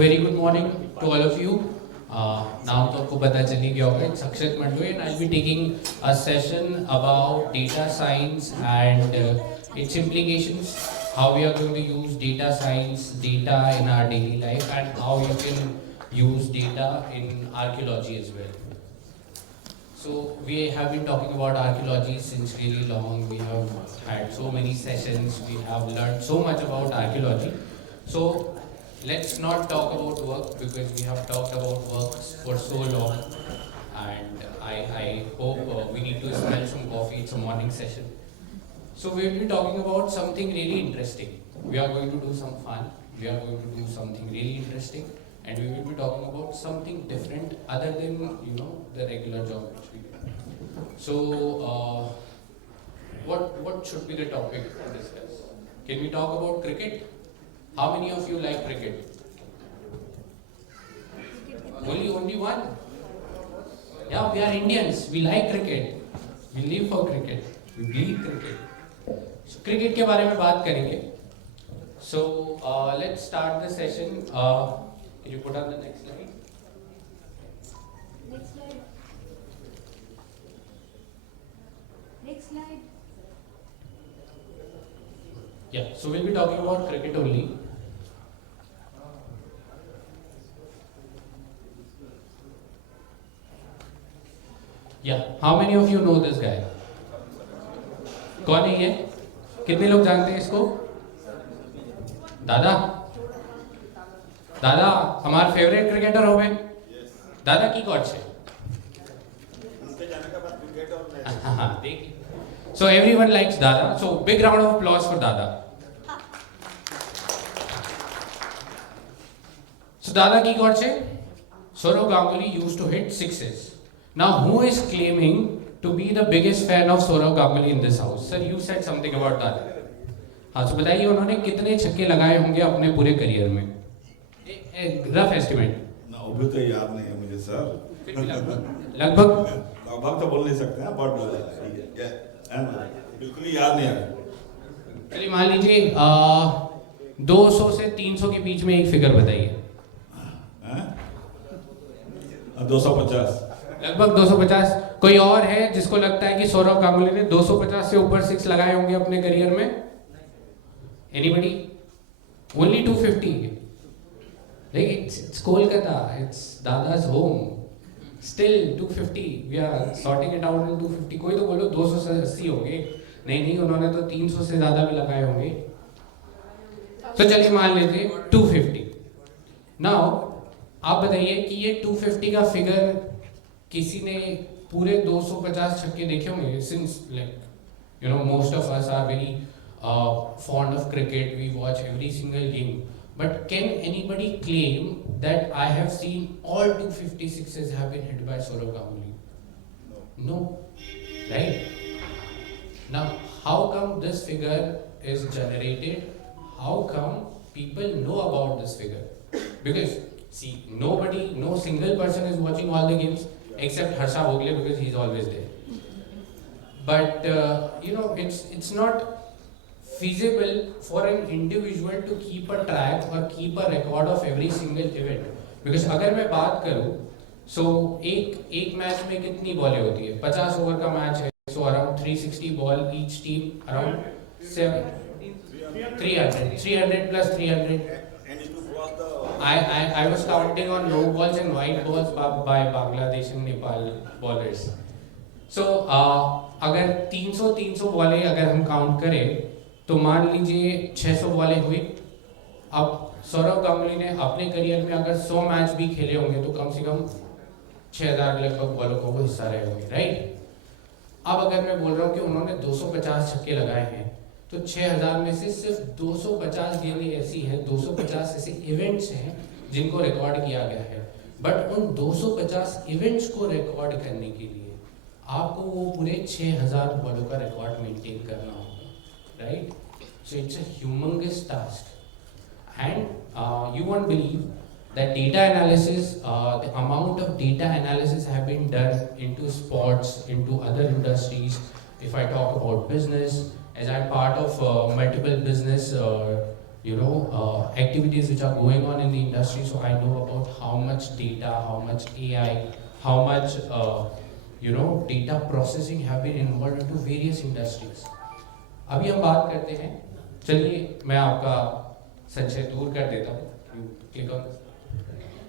very good morning to all of you. Now तो आपको पता चली गया होगा it's Akshat Mandwe and I'll be taking a session about data science and its implications, how we are going to use data science, data in our daily life and how you can use data in archaeology as well. So we have been talking about archaeology since really long. We have had so many sessions. We have learned so much about archaeology. So let's not talk about work because we have talked about work for so long. And I hope we need to smell some coffee. It's a morning session. So we will be talking about something really interesting. We are going to do some fun. We are going to do something really interesting. And we will be talking about something different other than, the regular job which we do. So, what should be the topic to discuss? Can we talk about cricket? How many of you like cricket? Only one? Yeah, we are Indians. We like cricket. We live for cricket. We bleed cricket. So, cricket के बारे में बात करेंगे. So, let's start the session. Can you put on the next slide? Next slide. Next slide. Yeah, so we'll be talking about cricket only. Yeah, how many of you know this guy? कौन है ये? कितने लोग जानते हैं इसको? दादा? दादा हमारा फेवरेट क्रिकेटर हो गए? दादा की कौन से? हाँ देखिए. So everyone likes Dada. So big round of applause for Dada. So Dada की कौन से? Sourav Ganguly used to hit sixes. Now who is claiming to be the biggest fan of Sourav Ganguly in this house? Sir, you said something about Dada. हाँ तो बताइए उन्होंने कितने छक्के लगाए होंगे अपने पूरे करियर में? Rough estimate. अभी तो याद नहीं है मुझे सर. लगभग तो बोल नहीं सकते हैं बट बिल्कुल ही याद नहीं आ रहा. चलिए मान लीजिए 200 से 300 के बीच में एक फिगर बताइए. 250. लगभग 250. कोई और है जिसको लगता है कि सौरव गांगुली ने 250 से ऊपर सिक्स लगाए होंगे अपने करियर में? Anybody? Only 250. Like it's Kolkata, it's Dada's home. Still 250. We are sorting it out in 250. कोई तो बोलो 280 होंगे. नहीं उन्होंने तो 300 से ज़्यादा भी लगाए होंगे. तो चलिए मान लेते 250. Now आप बताइए कि ये 250 का फिगर किसी ने पूरे 250 छक्के देखे होंगे? Since most of us are very fond of cricket. We watch every single game. But can anybody claim that I have seen all 256s have been hit by Sourav Ganguly? No. Right? Now, how come this figure is generated? How come people know about this figure? Because, see, no single person is watching all the games except Harsha Bhogle because he's always there. But, it's not feasible for an individual to keep a track or keep a record of every single event. Because अगर मैं बात करूँ, so एक मैच में कितनी बॉलें होती है? 50 ओवर का मैच है, so around 360 ball each team, around 300 plus 300. I was counting on low balls and wide balls by Bangladesh and Nepal bowlers. So अगर 300 बॉलें अगर हम काउंट करें तो मान लीजिए 600 बॉलें हुई. अब सौरव गांगुली ने अपने करियर में अगर 100 मैच भी खेले होंगे तो कम से कम 6000 लगभग बॉलों को वो हिस्सा रहे होंगे. राइट? अब अगर मैं बोल रहा हूँ कि उन्होंने 250 छक्के लगाए हैं तो 6000 में से सिर्फ 250 गेंदें ऐसी हैं, 250 ऐसे इवेंट्स हैं जिनको रिकॉर्ड किया गया है. बट उन 250 इवेंट्स को रिकॉर्ड करने के लिए आपको वो पूरे 6000 बॉलों का रिकॉर्ड मेंटेन करना होगा. Right? So it's a humongous task. And you won't believe that data analysis, the amount of data analysis have been done into sports, into other industries. If I talk about business, as I'm part of multiple business activities which are going on in the industry, so I know about how much data, how much AI, how much data processing have been involved into various industries. अभी हम बात करते हैं, चलिए मैं आपका संशय दूर कर देता हूँ. You click on this.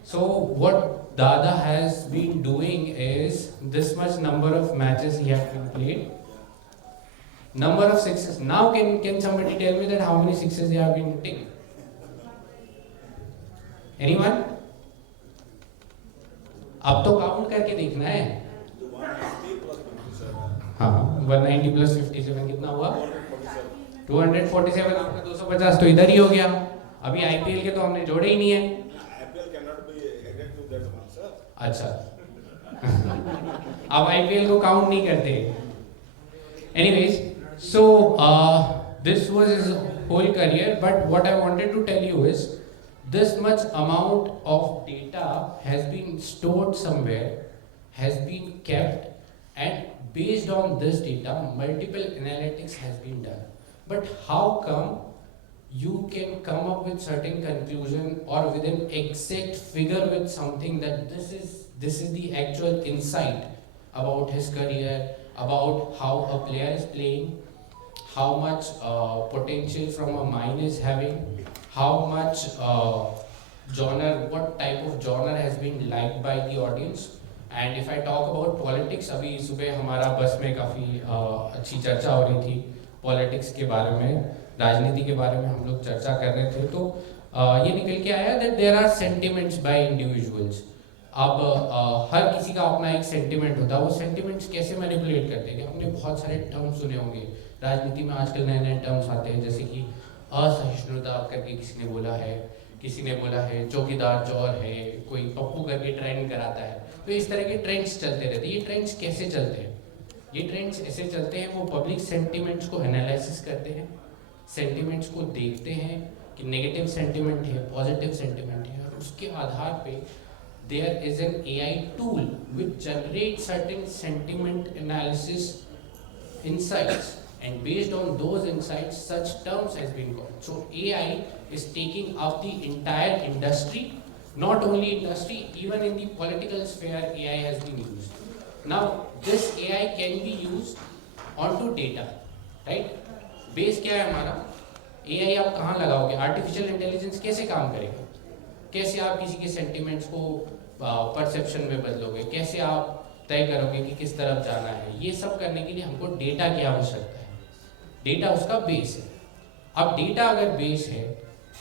So what Dada has been doing is this much number of matches he has been played. Number of sixes. Now can somebody tell me that how many sixes they have been taking? Anyone? अब तो काउंट करके देखना है. हाँ, 190 plus 57 कितना हुआ? 247. आपका 250 तो इधर ही हो गया. अभी आईपीएल के तो हमने जोड़े ही नहीं है. अच्छा. अब आईपीएल को काउंट नहीं करते. Anyways, so this was his whole career, but what I wanted to tell you is this much amount of data has been stored somewhere, has been kept, and based on this data multiple analytics has been done. But how come you can come up with certain conclusion or with an exact figure with something that this is the actual insight about his career, about how a player is playing, how much potential from a mind is having, how much genre, what type of genre has been liked by the audience. And if I talk about politics, अभी सुबह हमारा बस में काफ़ी अच्छी चर्चा हो रही थी पॉलिटिक्स के बारे में, राजनीति के बारे में हम लोग चर्चा कर रहे थे. तो ये निकल के आया that there are sentiments by individuals. अब हर किसी का अपना एक सेंटिमेंट होता है. वो सेंटिमेंट्स कैसे मैनिपुलेट करते हैं? हमने बहुत सारे टर्म्स सुने होंगे राजनीति में. आजकल नए नए टर्म्स आते हैं, जैसे कि असहिष्णुता करके किसी ने बोला है, किसी ने बोला है चौकीदार चोर है, कोई पप्पू करके ट्रेंड कराता है. तो इस तरह के ट्रेंड्स चलते रहते हैं. ये ट्रेंड्स कैसे चलते हैं? ये ट्रेंड्स ऐसे चलते हैं, वो पब्लिक सेंटिमेंट्स को एनालिसिस करते हैं, सेंटिमेंट्स को देखते हैं कि नेगेटिव सेंटिमेंट है, पॉजिटिव सेंटिमेंट है, और उसके आधार पे there is an AI tool which generates certain sentiment analysis insights, and based on those insights such terms has been called. So AI is taking up the entire industry, not only industry, even in the political sphere AI has been used. Now this AI can be used onto data, right? Base क्या है हमारा? AI आप कहाँ लगाओगे? Artificial intelligence कैसे काम करेगा? कैसे आप किसी के सेंटिमेंट्स को परसेप्शन में बदलोगे? कैसे आप तय करोगे कि किस तरफ जाना है? ये सब करने के लिए हमको डेटा की आवश्यकता है. डेटा उसका बेस है. अब डेटा अगर बेस है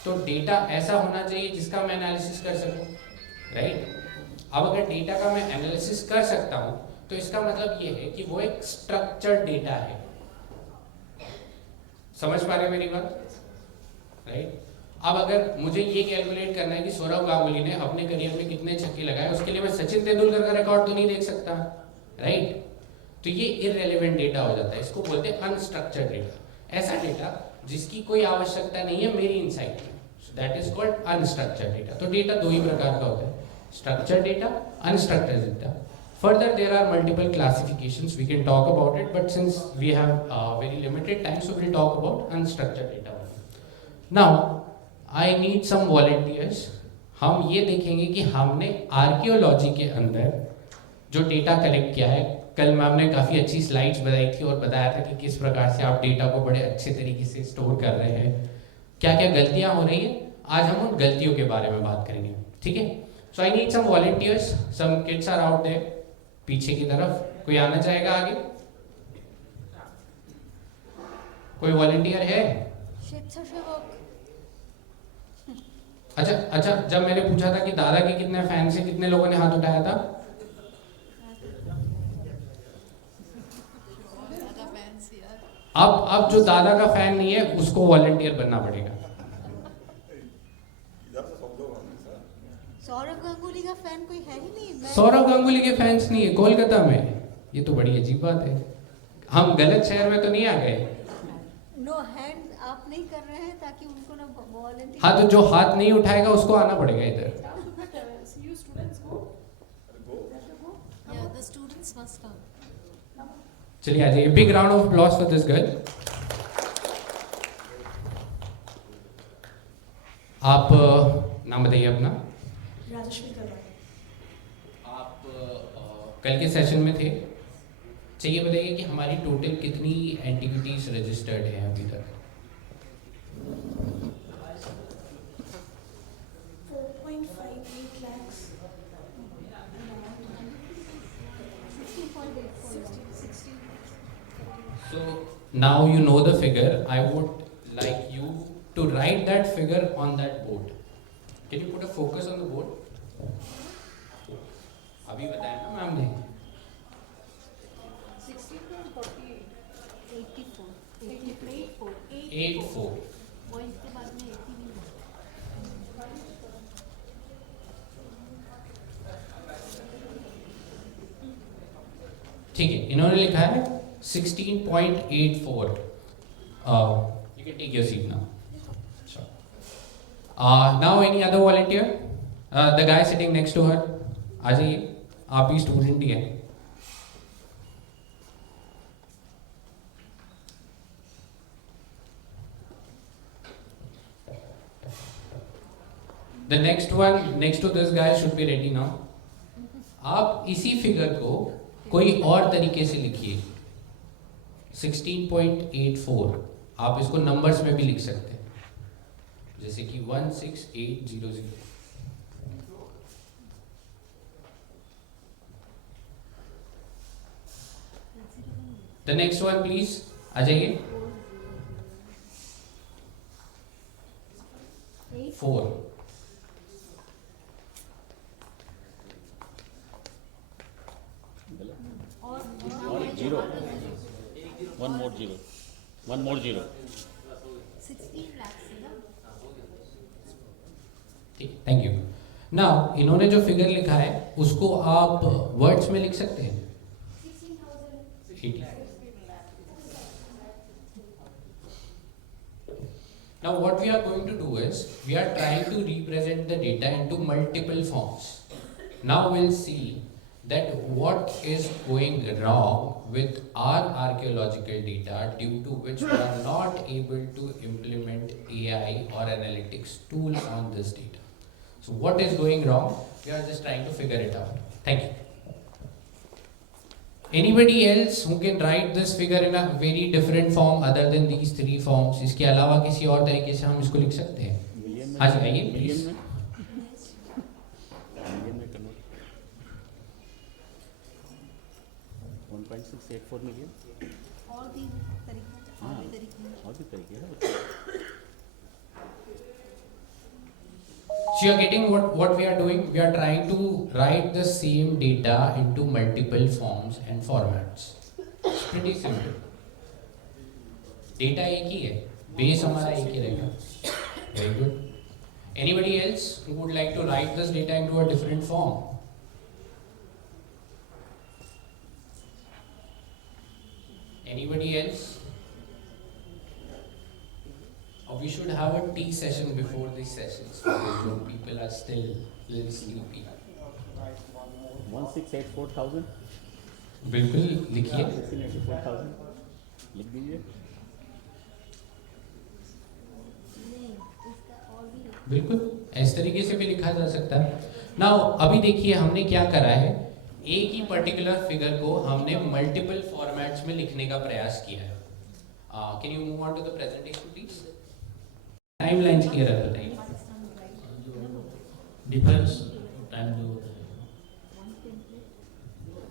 तो डेटा ऐसा होना चाहिए जिसका मैं एनालिसिस कर सकूं, राइट? अब अगर डेटा का मैं एनालिसिस कर सकता हूं तो इसका मतलब ये है कि वो एक स्ट्रक्चर्ड डेटा है. समझ पा रहे हैं मेरी बात, राइट? अब अगर मुझे ये कैलकुलेट करना है कि सौरव गांगुली ने अपने करियर में कितने छक्के लगाए, उसके लिए मैं सचिन तेंदुलकर का रिकॉर्ड तो नहीं देख सकता, राइट? तो ये इररेलेवेंट डेटा हो जाता है. इसको बोलते हैं अनस्ट्रक्चर्ड डेटा. ऐसा डेटा जिसकी कोई आवश्यकता नहीं है मेरी इनसाइट में, that is called unstructured data. तो डेटा दो ही प्रकार का होता है, structured data, unstructured data. Further, there are multiple classifications. We can talk about it, but since we have very limited time, so we'll talk about unstructured data. Now, I need some volunteers. हम ये देखेंगे कि हमने आर्कियोलॉजी के अंदर जो data collect किया है, कल मैम ने काफ़ी अच्छी स्लाइड्स बताई थी और बताया था कि किस प्रकार से आप डेटा को बड़े अच्छे तरीके से स्टोर कर रहे हैं, क्या क्या गलतियाँ हो रही हैं. आज हम उन गलतियों के बारे में बात करेंगे, ठीक है? So I need some volunteers. Some kids are out there. पीछे की तरफ कोई आना चाहेगा आगे? कोई वॉलंटियर है? स्वेच्छासेवक. अच्छा, जब मैंने पूछा था कि दादा के कितने फैंस हैं, कितने लोगों ने हाथ उठाया था? अब जो दादा का फैन नहीं है उसको वॉलंटियर बनना पड़ेगा. सौरव गांगुली का फैन कोई है ही नहीं. सौरव गांगुली के फैंस नहीं है कोलकाता में. ये तो बड़ी अजीब बात है. हम गलत शहर में तो नहीं आ गए? नो हैंड आप नहीं कर रहे हैं ताकि उनको ना वॉलंटियर. हाँ, तो जो हाथ नहीं उठाएगा उसको आना पड़ेगा इधर. You students go. Yeah, the students must come. चलिए आ जाइए. Big round of applause for this girl. आप नाम बताइए अपना। राजश्री करवाए। आप कल के सेशन में थे। चाहिए बताइए कि हमारी टोटल कितनी एंटिविटीज रजिस्टर्ड हैं अभी तक। 4.58 lakhs. 16. So now you know the figure. I would like you to write that figure on that board. Can you put a focus on the board? अभी बताया ना मैम ने। 84 ठीक है, इन्होंने लिखा है 16.84। You can take your seat now. Sure. Now any other volunteer? The guy sitting next to her. आ जाइए, आप भी स्टूडेंट ही हैं। The next one next to this guy should be ready now. आप इसी फिगर को कोई और तरीके से लिखिए। 16.84 आप इसको नंबर्स में भी लिख सकते हैं, जैसे कि 16800। The next one please, आ जाइए। 4 और जीरो, वन मोर जीरो, 16 lakhs है ना? ठीक, थैंक यू। नाउ इन्होंने जो फिगर लिखा है उसको आप वर्ड्स में लिख सकते हैं। 80। Now what we are going to do is we are trying to represent the data into multiple forms. Now we'll see that what is going wrong with our archaeological data due to which we are not able to implement AI or analytics tool on this data. So what is going wrong? We are just trying to figure it out. Thank you. Anybody else who can write this figure in a very different form other than these three forms? इसके अलावा किसी और तरीके से हम इसको लिख सकते हैं? हाँ जी आइए प्लीज। मिलियन में कन्वर्ट 1.684 मिलियन। और भी तरीके हैं। So you are getting what we are doing? We are trying to write the same data into multiple forms and formats. It's pretty simple. Data एक ही है, base हमारा एक ही रहेगा. Very good. Anybody else who would like to write this data into a different form? Anybody else? We should have a tea session before these sessions because when people are still a little sleepy. 1,684,000। बिल्कुल लिखिए। 1,684,000 लिख दीजिए। बिल्कुल इस तरीके से भी लिखा जा सकता है। नाउ अभी देखिए हमने क्या करा है, एक ही पर्टिकुलर फिगर को हमने मल्टीपल फॉर्मेट्स में लिखने का प्रयास किया है। Can you move on to the presentation please. Timelines clear है, बताइए। डिफरेंस टाइम जो होता है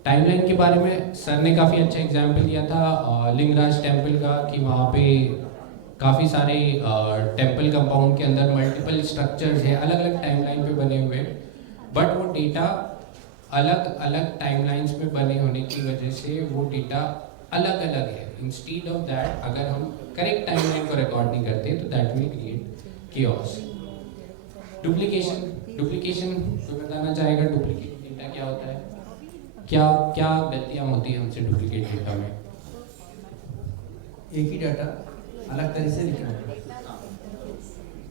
टाइमलाइन के बारे में सर ने काफ़ी अच्छा एग्जाम्पल दिया था लिंगराज टेम्पल का, कि वहाँ पे काफ़ी सारे टेम्पल कंपाउंड के अंदर मल्टीपल स्ट्रक्चर्स हैं, अलग अलग टाइमलाइन पे बने हुए हैं, बट वो डेटा अलग अलग टाइमलाइंस में बने होने की वजह से वो डेटा अलग अलग है। इंस्टीड ऑफ दैट अगर हम करेक्ट टाइमलाइन को रिकॉर्ड नहीं करते तो that will create chaos. Duplication तो बताना चाहेगा डुप्लीकेट डेटा क्या होता है, क्या क्या गलतियाँ होती हैं हमसे डुप्लीकेट डेटा में? एक ही डाटा अलग तरह से लिखना है।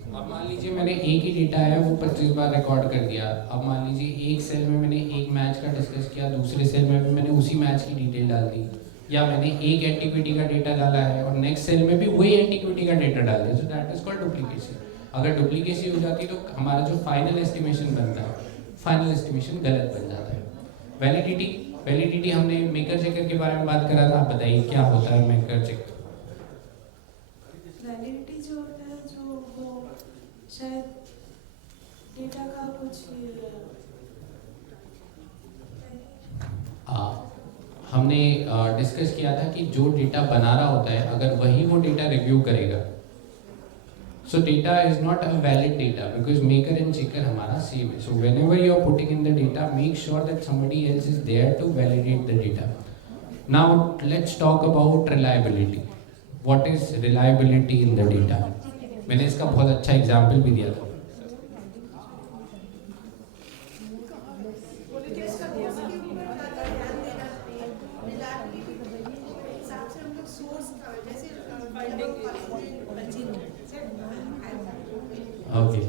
अब मान लीजिए मैंने एक ही डेटा है वो 25 बार रिकॉर्ड कर दिया। अब मान लीजिए एक सेल में मैंने एक मैच का डिस्कस किया, दूसरे सेल में भी मैंने उसी मैच की डिटेल डाल दी, या मैंने एक एंटीक्विटी का डेटा डाला है और नेक्स्ट सेल में भी वही एंटीक्विटी का डेटा डाल दिया, so that is called duplication. अगर डुप्लीकेसी हो जाती है तो हमारा जो फाइनल एस्टिमेशन बनता है, फाइनल एस्टिमेशन गलत बन जाता है। वैलिडिटी हमने मेकर चेकर के बारे में बात करा था, आप बताइए क्या होता है मेकर चेकर? वैलिडिटी जो होता है, जो वो शायद डेटा का कुछ हमने डिस्कस किया था कि जो डेटा बना रहा होता है अगर वही वो डेटा रिव्यू करेगा, so data is not a valid data because maker and checker हमारा सेम है। So whenever you are putting in the data, make sure that somebody else is there to validate the data. Now let's talk about reliability. What is reliability in the data? मैंने इसका बहुत अच्छा एग्जाम्पल भी दिया था। Okay.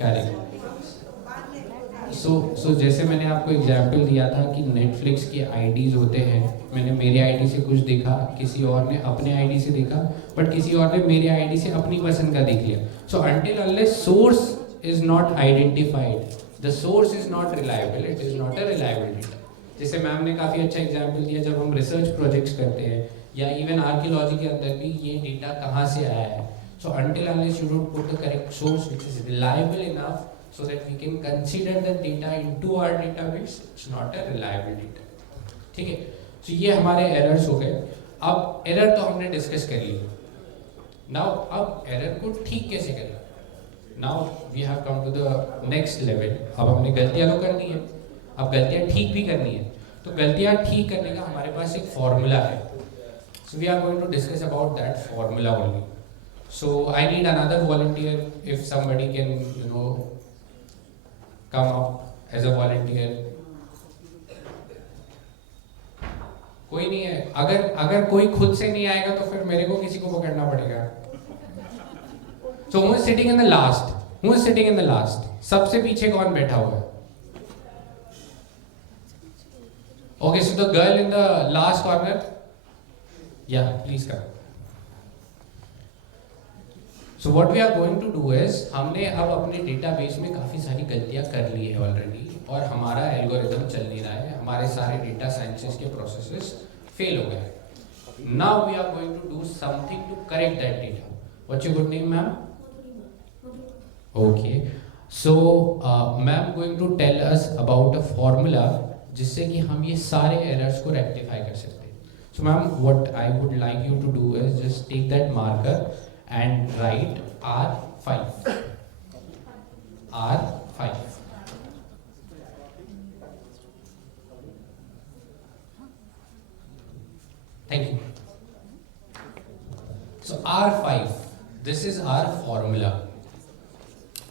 Correct. सो जैसे मैंने आपको एग्जाम्पल दिया था कि नेटफ्लिक्स के आईडीज होते हैं, मैंने मेरे आईडी से कुछ देखा, किसी और ने अपने आईडी से देखा, बट किसी और ने मेरे आईडी से अपनी पसंद का देख लिया। So until unless source is not identified, the source is not reliable, it is not a reliable data. जैसे मैम ने काफ़ी अच्छा एग्जाम्पल दिया, जब हम रिसर्च प्रोजेक्ट्स करते हैं या इवन आर्कियोलॉजी के अंदर भी ये डेटा कहाँ से आया है। So until unless you don't put the correct source which is reliable enough so that we can consider the data into our database, it's not a reliable data. ठीक है, so ये हमारे errors हो गए। अब error तो हमने discuss कर ली। Now अब error को ठीक कैसे करना? Now we have come to the next level। अब हमने गलतियाँ तो करनी है, अब गलतियाँ ठीक भी करनी है। तो गलतियाँ ठीक करने का हमारे पास एक formula है। So we are going to discuss about that formula only. So I need another volunteer if somebody can, you know, come up as a volunteer। कोई नहीं है? अगर कोई खुद से नहीं आएगा तो फिर मेरे को किसी को पकड़ना पड़ेगा। So who is sitting in the last? Who is sitting in the last? सबसे पीछे कौन बैठा हुआ है? Okay, so the girl in the last corner, yeah, please come। So what we are going to do is, हमने अब अपने डेटाबेस में काफ़ी सारी गलतियाँ कर ली है ऑलरेडी और हमारा एल्गोरिथम चल नहीं रहा है, हमारे सारे डेटा साइंसेस के प्रोसेसेस फेल हो गए हैं। Now we are going to do something to correct that data. What's your good name ma'am? Okay, so ma'am going to tell us about a formula जिससे कि हम ये सारे एरर्स को रेक्टिफाई कर सकते हैं। So ma'am what I would like you to do is just take that marker and write R5. R5. Thank you. So R5, this is our formula.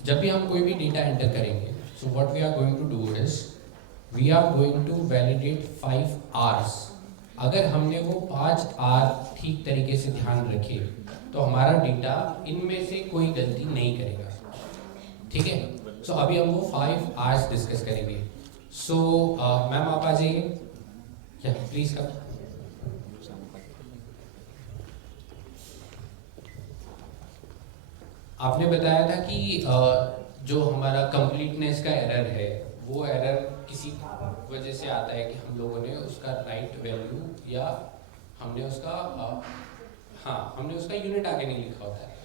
जब भी हम कोई भी डेटा एंटर करेंगे, so what we are going to do is we are going to validate 5 R's। अगर हमने वो 5 R ठीक तरीके से ध्यान रखे तो हमारा डेटा इनमें से कोई गलती नहीं करेगा। ठीक है, सो अभी हम वो 5 R's डिस्कस करेंगे। सो मैम आप आ जाइए, क्या प्लीज कम। आपने बताया था कि जो हमारा कंप्लीटनेस का एरर है वो एरर किसी वजह से आता है कि हम लोगों ने उसका राइट वैल्यू या हमने उसका हमने उसका यूनिट आगे नहीं लिखा होता है।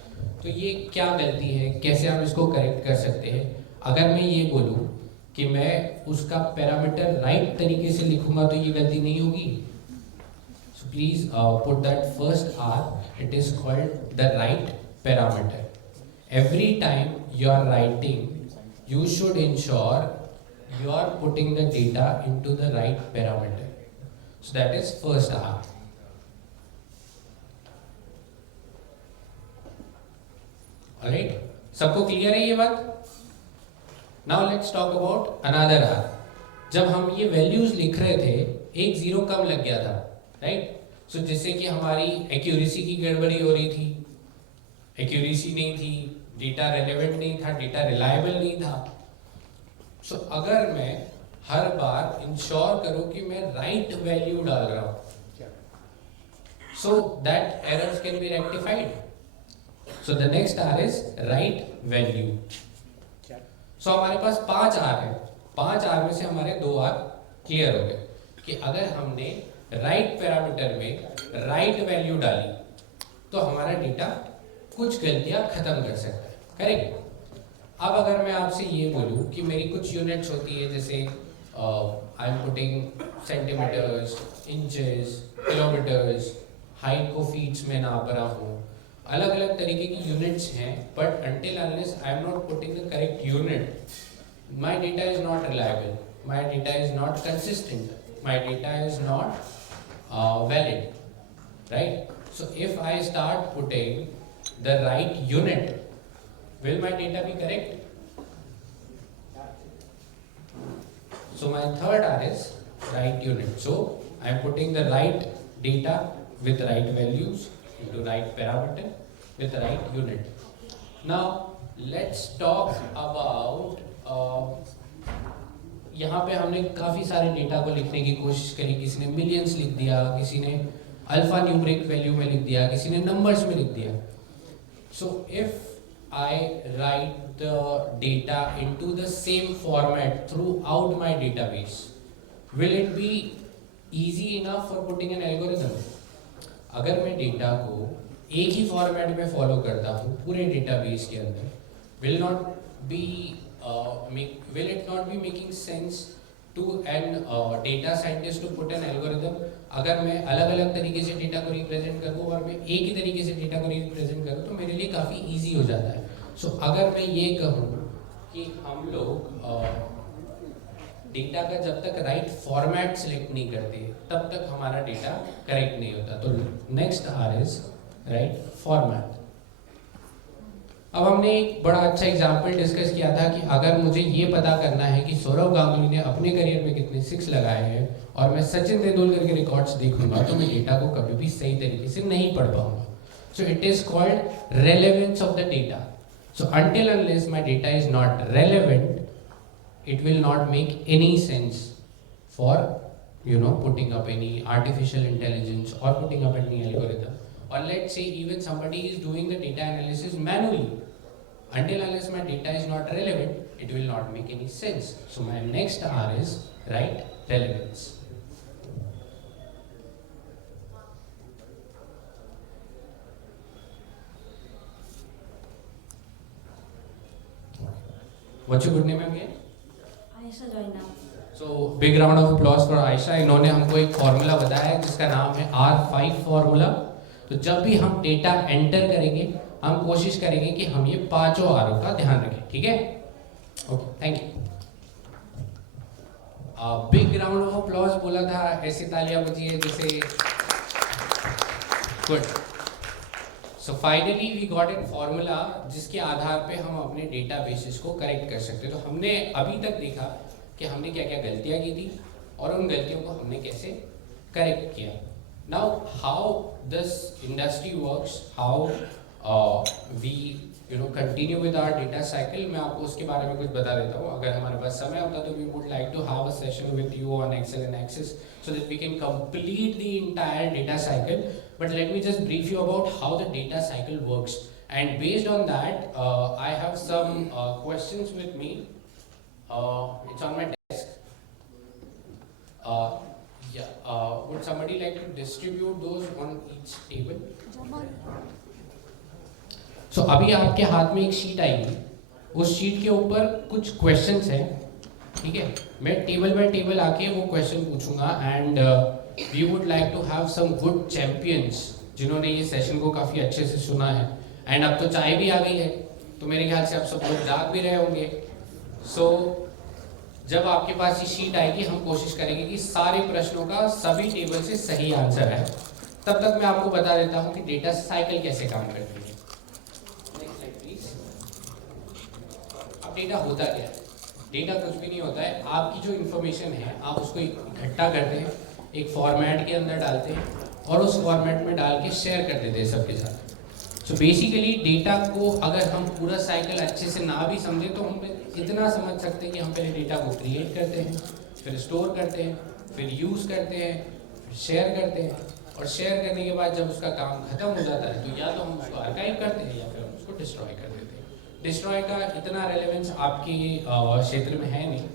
तो ये क्या गलती है, कैसे हम इसको करेक्ट कर सकते हैं? अगर मैं ये बोलूँ कि मैं उसका पैरामीटर राइट तरीके से लिखूंगा तो ये गलती नहीं होगी। So please put that first R, it is called the right parameter. Every time you are writing, you should ensure you are putting the data into the right parameter. So that is first R. Alright? सबको क्लियर है ये बात? Now let's talk about another R. जब हम ये वैल्यूज लिख रहे थे, एक जीरो कम लग गया था, राइट? सो जिससे कि हमारी एक्यूरेसी की गड़बड़ी हो रही थी, एक्यूरेसी नहीं थी, डेटा रेलेवेंट नहीं था, डेटा रिलायबल नहीं था। सो अगर मैं हर बार इंश्योर करूं कि मैं राइट वैल्यू डाल रहा हूं, so that errors can be rectified. So the next R is right value. So हमारे पास 5 R है, 5 R में से हमारे 2 R क्लियर हो गए कि अगर हमने राइट पैरामीटर में राइट वैल्यू डाली तो हमारा डेटा कुछ गलतियां खत्म कर सकता है, करेक्ट। अब अगर मैं आपसे ये बोलूं कि मेरी कुछ यूनिट्स होती है, जैसे I am putting centimetres, inches, kilometres, height को फीट्स में नाप रहा हूँ, अलग अलग तरीके की यूनिट्स हैं, but until unless I am not putting the correct unit, my data is not reliable, my data is not consistent, my data is not valid, right? So if I start putting the right unit, will my data be correct? So my third R is right unit. So I am putting the right data with right values into right parameter with right unit. Now let's talk about यहाँ पे हमने काफ़ी सारे डेटा को लिखने की कोशिश करी। किसी ने मिलियंस लिख दिया, किसी ने अल्फा न्यूमरिक वैल्यू में लिख दिया, किसी ने नंबर्स में लिख दिया। So if I write the data into the same format throughout my database, will it be easy enough for putting an algorithm? अगर मैं डेटा को एक ही फॉर्मेट में फॉलो करता हूँ पूरे डेटाबेस के अंदर, will it not be making sense to an data scientist to put an algorithm? अगर मैं अलग अलग तरीके से डेटा को रिप्रेजेंट करूँ और मैं एक ही तरीके से डेटा को रिप्रेजेंट करूँ तो मेरे लिए काफ़ी इजी हो जाता है। सो अगर मैं ये कहूँ कि हम लोग डेटा का जब तक राइट फॉर्मेट सेलेक्ट नहीं करते तब तक हमारा डेटा करेक्ट नहीं होता। तो next R is right format. अब हमने एक बड़ा अच्छा एग्जाम्पल डिस्कस किया था कि अगर मुझे ये पता करना है कि सौरव गांगुली ने अपने करियर में कितने 6 लगाए हैं और मैं सचिन तेंदुलकर के रिकॉर्ड्स देखूंगा तो मैं डेटा को कभी भी सही तरीके से नहीं पढ़ पाऊंगा। So it is called relevance of the data. So until unless my data is not relevant, it will not make any sense for putting up any artificial intelligence or putting up any algorithm, or let's say even somebody is doing the data analysis manually. Until unless my data is not relevant, it will not make any sense. So my next R is right relevance. What's your good name again? Ayesha Joina. So big round of applause for Ayesha. इन्होंने हमको एक फॉर्मूला बताया है जिसका नाम है R5 formula. तो जब भी हम डेटा एंटर करेंगे हम कोशिश करेंगे कि हम ये पांचों आरों का ध्यान रखें, ठीक है? Okay, thank you. Big round of applause बोला था, ऐसी तालियां बजिए जैसे good. So finally we got an formula जिसके आधार पे हम अपने डेटा बेसिस को करेक्ट कर सकते हैं। तो हमने अभी तक देखा कि हमने क्या क्या गलतियां की थी और उन गलतियों को हमने कैसे करेक्ट किया। Now how this industry works, how we continue with our data cycle, मैं आपको उसके बारे में कुछ बता देता हूँ। अगर हमारे पास समय होता तो we would like to have a session with you on Excel and Access so that we can complete the entire data cycle. But let me just brief you about how the data cycle works. And based on that, I have some questions with me. It's on my desk. Would somebody like to distribute those on each table? So अभी आपके हाथ में एक शीट आएगी, उस शीट के ऊपर कुछ क्वेश्चंस हैं, ठीक है? मैं टेबल बाय टेबल आके वो क्वेश्चन पूछूंगा and we would like to have some good champions जिन्होंने ये सेशन को काफ़ी अच्छे से सुना है। एंड अब तो चाय भी आ गई है तो मेरे ख्याल से आप सब लोग जाग भी रहे होंगे। सो जब आपके पास ये शीट आएगी हम कोशिश करेंगे कि सारे प्रश्नों का सभी टेबल से सही आंसर है। तब तक मैं आपको बता देता हूँ कि डेटा साइकिल कैसे काम करती है। Next slide please. अब डेटा होता क्या है? डेटा कुछ भी नहीं होता है, आपकी जो इन्फॉर्मेशन है आप उसको इकट्ठा करते हैं, एक फॉर्मेट के अंदर डालते हैं और उस फॉर्मेट में डाल के शेयर कर देते हैं सबके साथ। सो बेसिकली डेटा को अगर हम पूरा साइकिल अच्छे से ना भी समझे तो हम इतना समझ सकते हैं कि हम पहले डेटा को क्रिएट करते हैं, फिर स्टोर करते हैं, फिर यूज़ करते हैं, फिर शेयर करते हैं, और शेयर करने के बाद जब उसका काम खत्म हो जाता है तो या तो हम उसको आर्काइव करते हैं या फिर हम उसको डिस्ट्रॉय कर देते हैं। डिस्ट्रॉय का इतना रेलेवेंस आपके क्षेत्र में है नहीं,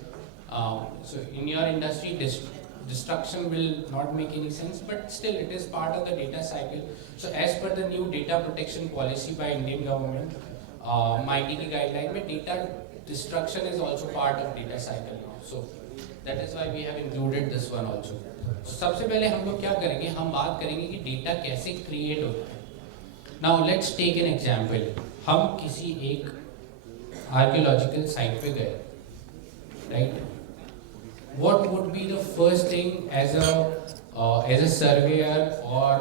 so in your industry destruction will not make any sense, but still it is part of the data cycle. So as per the new data protection policy by Indian government, MIT की guideline में data destruction is also part of data cycle now. So that is why we have included this one also. So सबसे पहले हम लोग क्या करेंगे, हम बात करेंगे कि डेटा कैसे क्रिएट होता है। Now let's take an example. हम किसी एक आर्कियोलॉजिकल साइट पे गए, right? What would be the first thing as a surveyor or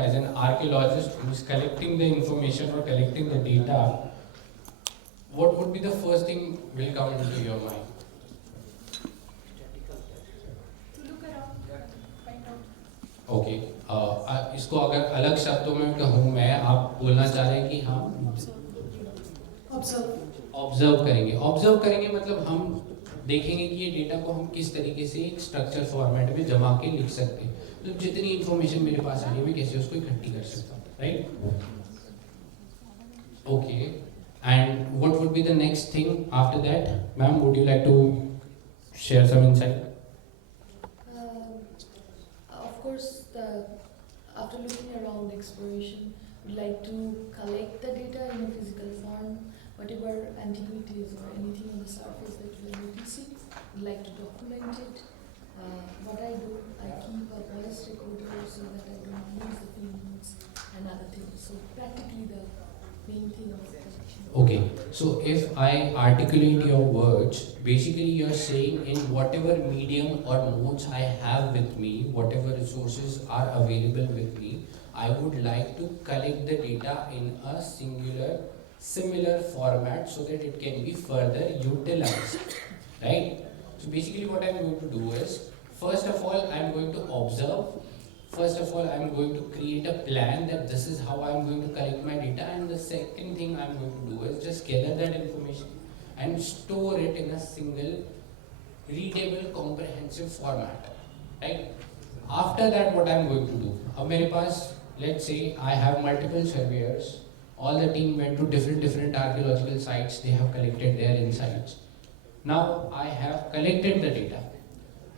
as an archaeologist who is collecting the information or collecting the data, what would be the first thing will come into your mind? To look around, find out. Okay, इसको अगर अलग शब्दों में कहूँ मैं, आप बोलना चाह रहे हैं कि हम ऑब्जर्व करेंगे मतलब हम देखेंगे कि ये डेटा को हम किस तरीके से एक स्ट्रक्चर फॉर्मेट में जमा के लिख सकते हैं, तो जितनी इंफॉर्मेशन मेरे पास आ रही है मैं कैसे उसको इकट्ठी कर सकता हूँ, right? Okay, and what would be the next thing after that? Ma'am, would you like to share some insight? Of course, after looking around exploration, we'd like to collect the data in a physical form, whatever antiquities or anything on the surface that we are noticing, we'd like to document it. What I do, I keep a voice recorder so that I don't lose the films and other things. So practically the main thing of the collection. Okay, so if I articulate your words, basically you're saying in whatever medium or modes I have with me, whatever resources are available with me, I would like to collect the data in a similar format so that it can be further utilized, right? So basically what I'm going to do is, first of all I'm going to observe, first of all I'm going to create a plan that this is how I'm going to collect my data, and the second thing I'm going to do is just gather that information and store it in a single readable comprehensive format, right? After that what I'm going to do, अब मेरे पास, let's say I have multiple surveyors, all the team went to different archaeological sites, they have collected their insights. Now I have collected the data,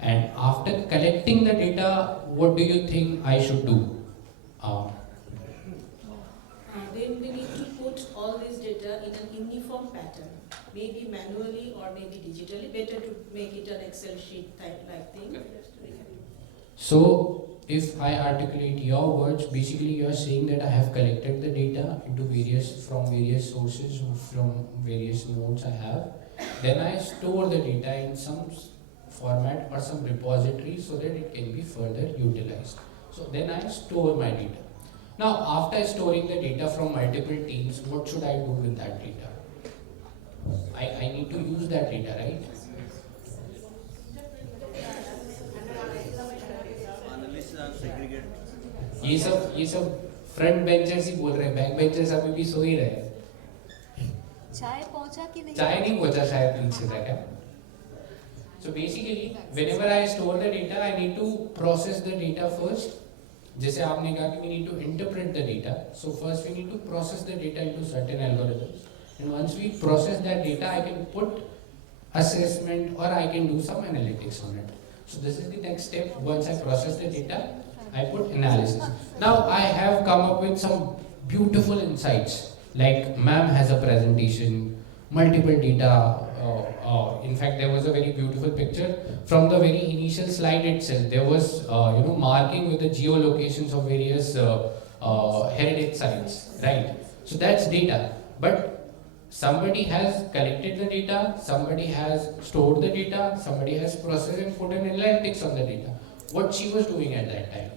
and after collecting the data, what do you think I should do? Then we need to put all this data in an uniform pattern, maybe manually or maybe digitally. Better to make it an Excel sheet type thing. So if I articulate your words, basically you are saying that I have collected the data from various sources, from various nodes I have. Then I store the data in some format or some repository so that it can be further utilized. So then I store my data. Now after storing the data from multiple teams, what should I do with that data? I need to use that data, right? ये सब front benchers ही बोल रहे हैं, back benchers अभी भी सो ही रहे हैं। चाय पहुंचा कि नहीं? चाय नहीं पहुंचा शायद पीछे तक है। So basically, whenever I store the data, I need to process the data first. जैसे आपने कहा कि we need to interpret the data. So first we need to process the data into certain algorithms. And once we process that data, I can put assessment or I can do some analytics on it. So this is the next step. Once I process the data, I put analysis. Now I have come up with some beautiful insights. Like ma'am has a presentation, multiple data. In fact, there was a very beautiful picture from the very initial slide itself. There was, marking with the geolocations of various heritage sites, right? So that's data. But somebody has collected the data, somebody has stored the data, somebody has processed and put an analytics on the data. What she was doing at that time?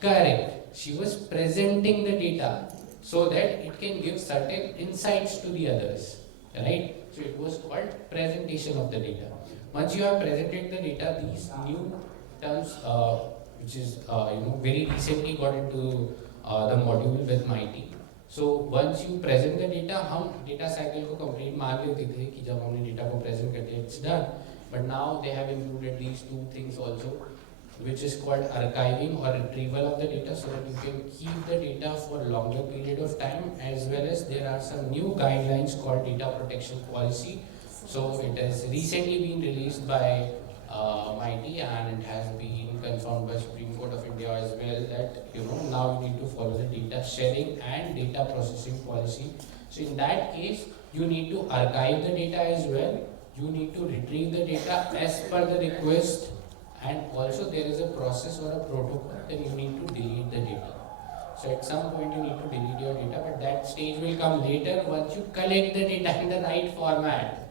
Correct. She was presenting the data so that it can give certain insights to the others, right? So it was called presentation of the data. Once you have presented the data, these new terms, which is very recently got into the module with Mighty. So once you present the data, हम data cycle को complete मान लेते थे कि जब हमने data को present कर दिया, it's done. But now they have included these two things also, which is called archiving or retrieval of the data, so that you can keep the data for longer period of time, as well as there are some new guidelines called data protection policy. So it has recently been released by Mighty, and it has been confirmed by Supreme Court of India as well that now you need to follow the data sharing and data processing policy. So in that case, you need to archive the data as well. You need to retrieve the data as per the request, and also there is a process or a protocol. Then you need to delete the data. So at some point you need to delete your data, but that stage will come later once you collect the data in the right format.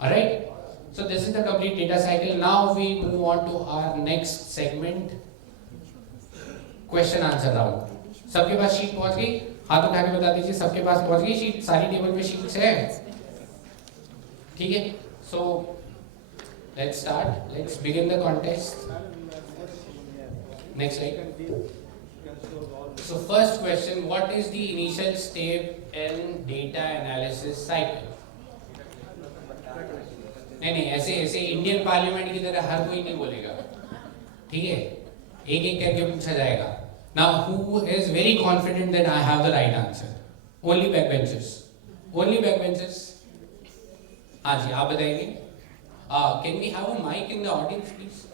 Alright? So this is the complete data cycle. Now we move on to our next segment, question answer round. सबके पास शीट पहुंच गई? हाथ उठा के बता दीजिए, सबके पास पहुंच गई शीट? सारी टेबल पे शीट्स है? ठीक है? So let's start. Let's begin the contest. Next slide. So first question, what is the initial step in data analysis cycle? नहीं ऐसे ऐसे इंडियन पार्लियामेंट की तरह हर कोई नहीं बोलेगा, ठीक है? एक एक करके पूछा जाएगा. Now who is very confident that I have the right answer? Only backbenchers. Only backbenchers. हाँ जी, आप बताएंगे. Can we have a mic in the audience, please?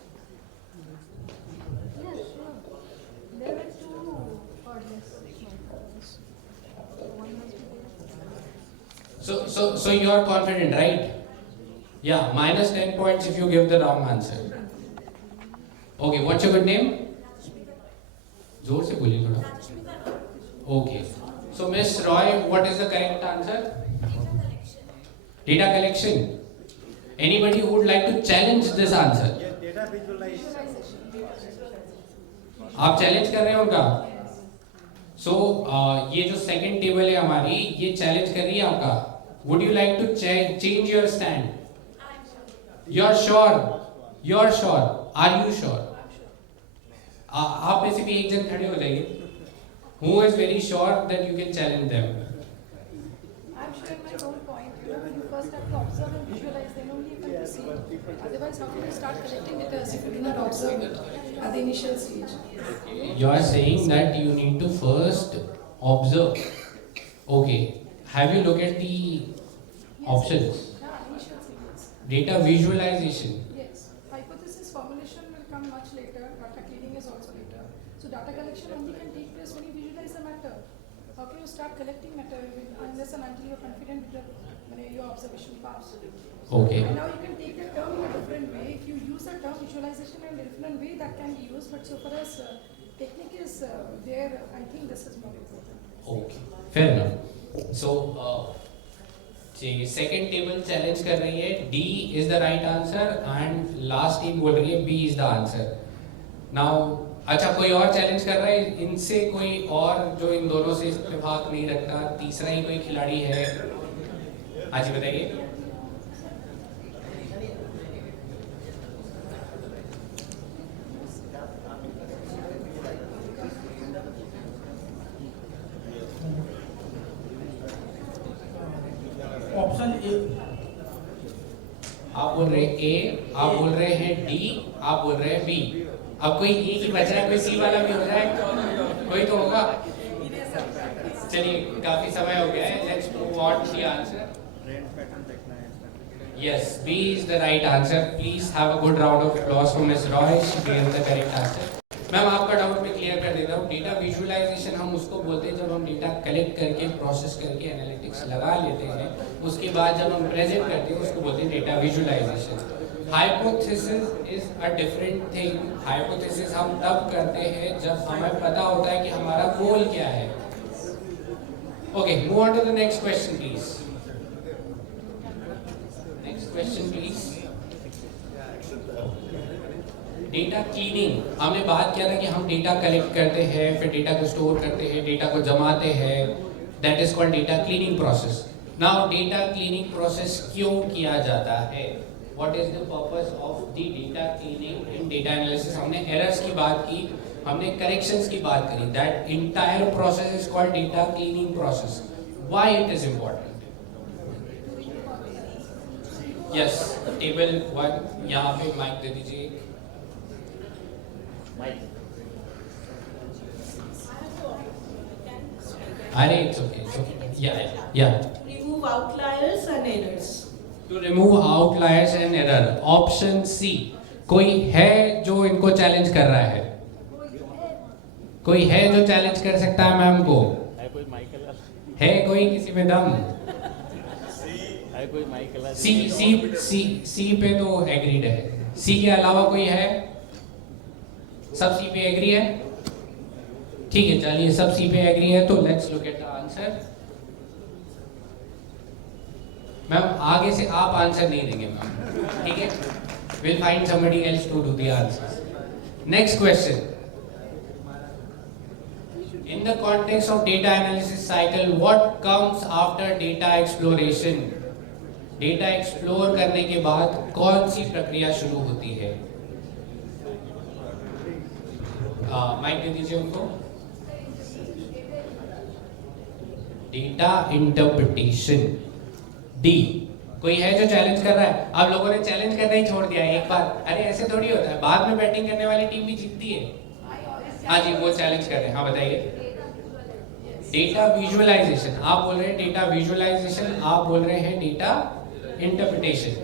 Yeah, sure. There were two audience. One must be there. So you are confident, right? Yeah, minus 10 points if you give the wrong answer. Okay, what's your good name? जोर से बोलिए थोड़ा. Okay. So Miss Roy, what is the correct answer? Data collection. Anybody who would like to challenge this answer? Data visualization. आप चैलेंज कर रहे हैं उनका? So ये जो second table है हमारी, ये चैलेंज कर रही है आपका. Would you like to change your stand? You're sure? You're sure? Are you sure? आप में से भी एक जन खड़े हो जाइए. Who is very sure that you can challenge them? I'm sharing my own point. You first have to observe and visualize, then only you can proceed. Otherwise, how can you start collecting data if you do not observe it at the initial stage? You are saying that you need to first observe. Okay. Have you looked at the options? Yeah, initial stages. Data visualization. Yes. Hypothesis formulation will come much later. Data cleaning is also later. So data collection only can take place when you visualize the matter. How can you start collecting matter unless and until you're confident with your observation paths? Okay. And now you can take the term in a different way. If you use the term visualization in a different way, that can be used. But so far as technique is there, I think this is more important. Okay. Fair enough. So second table challenge कर रही है. D is the right answer and last team बोल रही है B is the answer. Now अच्छा कोई और चैलेंज कर रहा है इनसे? कोई और जो इन दोनों से इत्तेफाक नहीं रखता? तीसरा ही कोई खिलाड़ी है? हाँ जी बताइए. Option A. आप बोल रहे हैं A, आप बोल रहे हैं D, आप बोल रहे हैं B. अब कोई E की बचा है, कोई C वाला भी हो जाए, कोई तो होगा. चलिए काफी समय हो गया है. Let's move on to the answer. Yes, B is the right answer. Please have a good round of applause for Miss Roy. She gave the correct answer. Ma'am आपका डाउट मैं क्लियर कर देता हूँ. डेटा विजुअलाइजेशन हम उसको बोलते हैं जब हम डेटा कलेक्ट करके प्रोसेस करके एनालिटिक्स लगा लेते हैं, उसके बाद जब हम प्रेजेंट करते हैं उसको बोलते हैं data visualisation. Hypothesis is a different thing. Hypothesis हम तब करते हैं जब हमें पता होता है कि हमारा गोल क्या है. Okay, move on to the next question please. Next question please. Data cleaning. हमने बात किया था कि हम डेटा कलेक्ट करते हैं, फिर डेटा को स्टोर करते हैं, डेटा को जमाते हैं. That is called data cleaning process. Now data cleaning process क्यों किया जाता है? What is the purpose of the data cleaning in data analysis? हमने एरर्स की बात की. हमने करेक्शंस की बात करी. That entire process is called data cleaning process. Why it is important? Yes, table 1 यहाँ पे माइक दे दीजिए. अरे इट्स ओके. या Remove outliers and errors. To remove outliers and error. Option C. कोई है जो इनको चैलेंज कर रहा है? कोई है जो चैलेंज कर सकता है मैम को? है कोई माइकल? है कोई किसी में दम? है कोई माइकल? सी पे तो एग्रीड है. सी के अलावा कोई है? सब सी पे एग्री है? ठीक है, चलिए सब सी पे एग्री है तो let's look at the answer. Ma'am आगे से आप आंसर नहीं देंगे मैम, ठीक है? Will find somebody else to do the answers. Next question. In the context of data analysis cycle, what comes after data exploration? Data explore करने के बाद कौन सी प्रक्रिया शुरू होती है? माइक दे दीजिए उनको. Data interpretation. डी. कोई है जो चैलेंज कर रहा है? आप लोगों ने चैलेंज करना ही छोड़ दिया है एक बार. अरे ऐसे थोड़ी होता है, बाद में बैटिंग करने वाली टीम भी जीतती है. हाँ जी, वो चैलेंज कर रहे हैं. हाँ बताइए. Data visualization. आप बोल रहे हैं डेटा विजुअलाइजेशन, आप बोल रहे हैं डेटा इंटरप्रिटेशन.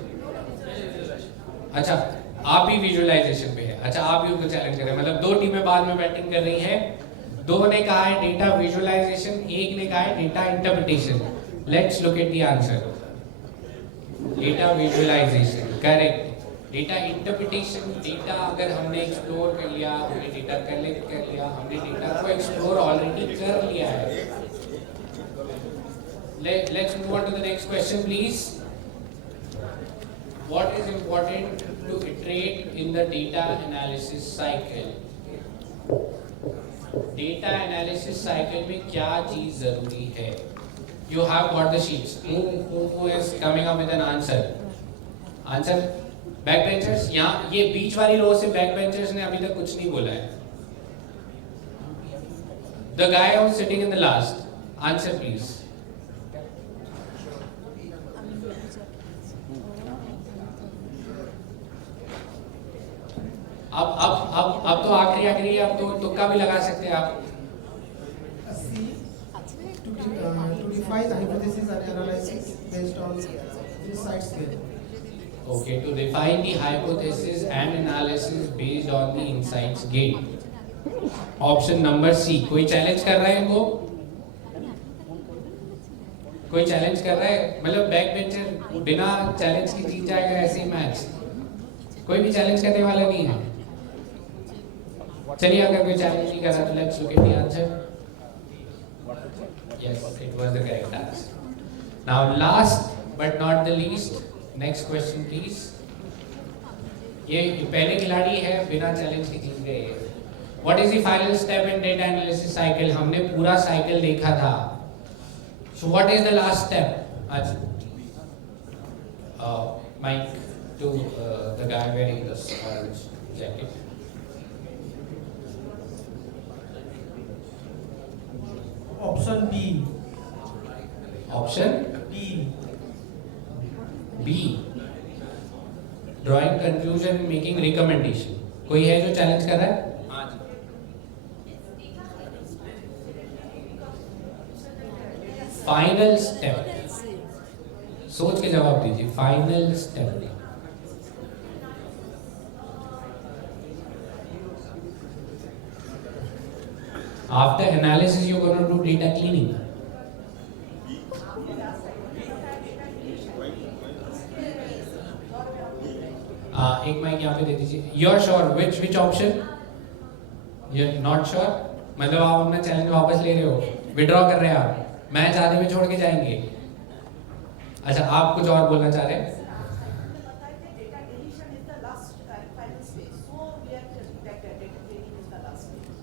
अच्छा, आप भी विजुअलाइजेशन पे है. अच्छा, आप भी उनको चैलेंज कर रहे हैं. मतलब दो टीमें बाद में बैटिंग कर रही हैं. दो ने कहा है डेटा विजुअलाइजेशन, एक ने कहा है data interpretation. Let's look at the answer. Data visualization correct. Data interpretation, data अगर हमने एक्सप्लोर कर लिया, हमने डेटा कलेक्ट कर लिया, हमने डेटा को एक्सप्लोर ऑलरेडी कर लिया है. Let's move on to the next question please. What is important to iterate in the data analysis cycle? Data analysis cycle में क्या चीज जरूरी है? You have got the sheets. who is coming up with an answer? Answer back benchers. यहाँ ये बीच वाली रो से back benchers ने अभी तक कुछ नहीं बोला है. The guy who sitting in the last. Answer please. अब तो आखिरी अब तो तुक्का भी लगा सकते हैं आप. To define the hypothesis and analysis based on the sites given. Okay, to define the hypothesis and analysis based on the insights gained. Option number C. कोई चैलेंज कर रहा है इनको? कोई चैलेंज कर रहा है? मतलब बैक बेंचर बिना चैलेंज के जीत जाएगा ऐसे ही मैच? कोई भी चैलेंज करने वाला नहीं है. चलिए, अगर कोई चैलेंज नहीं कर रहा तो let's look at the answer. Yes, it was the correct answer. Now, last but not the least, next question, please. ये पहले खिलाड़ी है बिना चैलेंज के जीत गए. What is the final step in data analysis cycle? हमने पूरा साइकिल देखा था. So what is the last step? Mic to the guy wearing this orange jacket. Option B. Option B. B. Drawing conclusion, making recommendation. कोई है जो चैलेंज कर रहा है? हाँ जी. Final step. सोच के जवाब दीजिए. Final step. After analysis, you're going to do data cleaning. एक माइक यहाँ पे दे दीजिए. You're sure? Which option? You're not sure? मतलब आप अपना चैलेंज वापस ले रहे हो, विड्रॉ कर रहे हैं आप, मैच आधे में छोड़ के जाएंगे. अच्छा, आप कुछ और बोलना चाह रहे हैं?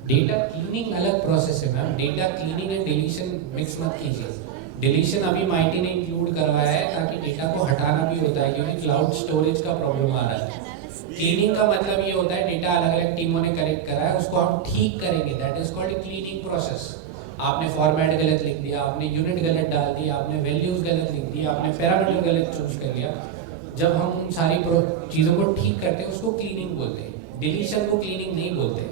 डेटा क्लीनिंग अलग प्रोसेस है ma'am. Data cleaning and deletion mix मत कीजिए. डिलीशन अभी माइटी ने इंक्लूड करवाया है ताकि डेटा को हटाना भी होता है, क्योंकि क्लाउड स्टोरेज का प्रॉब्लम आ रहा है. क्लीनिंग का मतलब ये होता है डेटा अलग अलग टीमों ने करेक्ट करा है, उसको हम ठीक करेंगे, that is called cleaning process. आपने फॉर्मेट गलत लिख दिया, आपने यूनिट गलत डाल दिया, आपने वैल्यूज गलत लिख दिया, आपने पैरामीटर गलत चूज कर लिया। जब हम उन सारी चीज़ों को ठीक करते हैं उसको क्लीनिंग बोलते हैं, डिलीशन को क्लीनिंग नहीं बोलते हैं।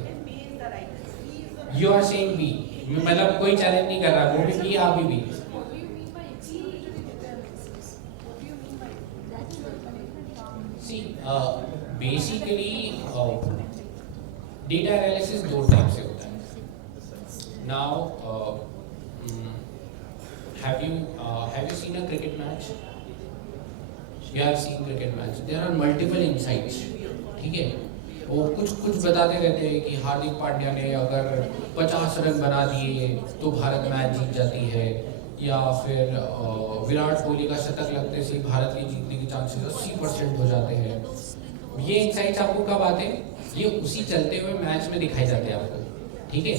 यू आर सेइंग बी, मतलब कोई चैलेंज नहीं कर रहा, वो भी बी, आप भी B. What do you mean by exploratory data analysis? What do you mean by natural connected? See, basically data analysis दो टाइप से होता है। Now, have you seen a cricket match? You have seen cricket match. There are multiple insights. ठीक है, वो कुछ बताते रहते हैं कि हार्दिक पांड्या ने अगर 50 रन बना दिए तो भारत मैच जीत जाती है, या फिर विराट कोहली का शतक लगते से भारत के जीतने के चांसेस 80% हो जाते हैं। ये इंसाइट्स आपको कब आते हैं? ये उसी चलते हुए मैच में दिखाई जाते हैं आपको, ठीक है।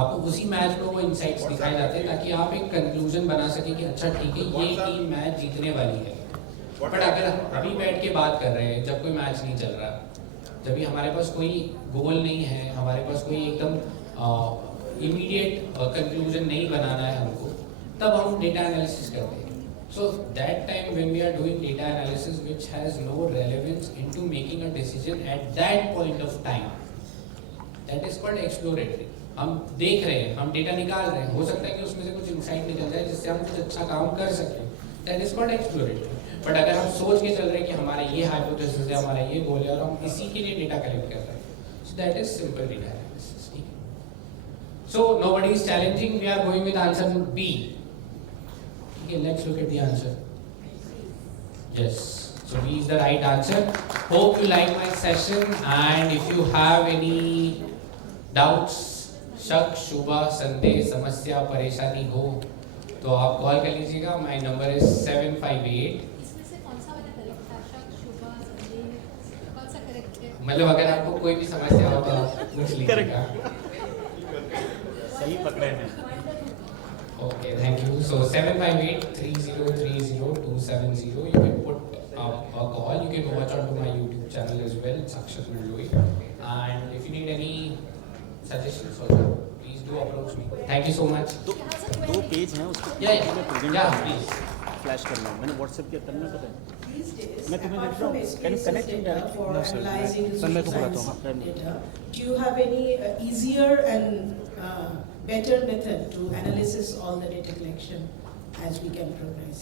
आपको उसी मैच में वो इंसाइट्स दिखाए जाते हैं ताकि आप एक कंक्लूजन बना सके कि अच्छा ठीक है ये टीम मैच जीतने वाली है। बट अगर अभी बैठ के बात कर रहे हैं जब कोई मैच नहीं चल रहा, जब भी हमारे पास कोई गोल नहीं है, हमारे पास कोई एकदम इमीडिएट कंक्लूजन नहीं बनाना है हमको, तब हम डेटा एनालिसिस करते हैं। So that time when we are doing data analysis which has no relevance into making a decision at that point of time, that is called exploratory. हम देख रहे हैं, हम डेटा निकाल रहे हैं, हो सकता है कि उसमें से कुछ इंसाइट निकल जाए जिससे हम कुछ अच्छा काम कर सकें, that is called exploratory. But अगर हम सोच के चल रहे हैं कि हमारा ये हाइपोथेसिस है, हमारा ये गोल है और हम इसी के लिए डेटा कलेक्ट कर रहे हैं, so that is simple data analysis. ठीक है, so nobody is challenging, we are going with answer B. Okay, let's look at the answer. Yes, so B is the right answer. Hope you like my session, and if you have any doubts, शक, शुबा, संदेह, समस्या, परेशानी हो तो आप कॉल कर लीजिएगा। My number is 758। इसमें से कौन सा वाला करेक्ट था? शक, शुभ, संदेह, कौन सा करेक्ट है? मतलब अगर आपको कोई भी समस्या हो तो आप पूछ लीजिएगा। सही पकड़े हैं। Okay, thank you. So 758-3030-270. You can put up a call. You can watch onto my YouTube channel as well, Sakshar Nandoi. And if you need any suggestions also, please do approach me. Thank you so much. दो पेज हैं उसको Yeah, present yeah, please. Flash करना है, मैंने व्हाट्सएप किया तब मैं पता है। These days, मैं तुम्हें apart देख रहा from हूँ, can you connect SPSS in data directly? for No, sir, analyzing मैं- social मैं को बुलाता science हूँ, हाँ, data, do you have any easier and better method to analysis all the data collection as we can progress?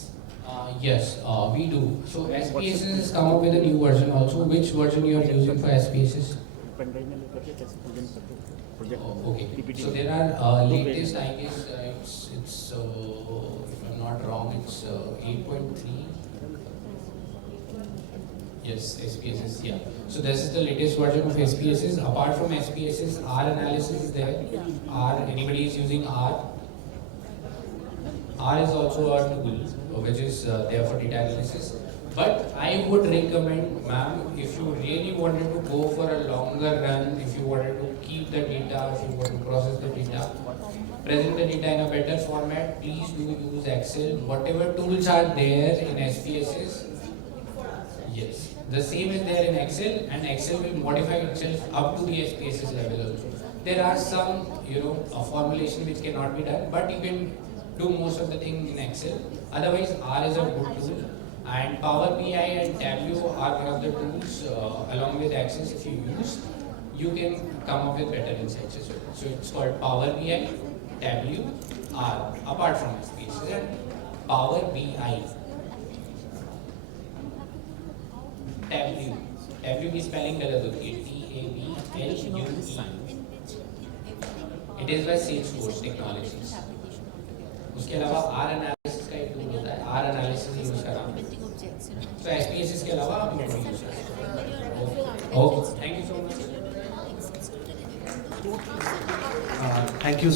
Yes, we do. So SPSS has come up with a new version also. Which version you are using for SPSS? Pen drive में लेकर के कैसे present करते हो project Okay. PPT So there are latest, I guess, it's if I'm not wrong, it's 8.3. Yes, SPSS, yeah. So this is the latest version of SPSS. Apart from SPSS, R analysis is there. R, anybody is using R? R is also a tool which is there for data analysis. But I would recommend, ma'am, if you really wanted to go for a longer run, if you wanted to keep the data, if you want to process the data, present the data in a better format, please do use Excel. Whatever tools are there in SPSS, yes, the same is there in Excel, and Excel will modify itself up to the SPSS level also. There are some, a formulation which cannot be done, but you can do most of the things in Excel. Otherwise, R is a good tool. And Power BI and Tableau are one of the tools along with Access. If you use, you can come up with better insights as well. So it's called Power BI, Tableau, R, apart from SPSS, and Power BI. Tableau. Tableau की spelling गलत होती है, TABLEAU. It is by Salesforce Technologies. उसके अलावा R analysis का एक tool होता है, R analysis यूज करा। तो SPSS के अलावा आप यूज कर सकते हैं। Okay, thank you so much. Thank you.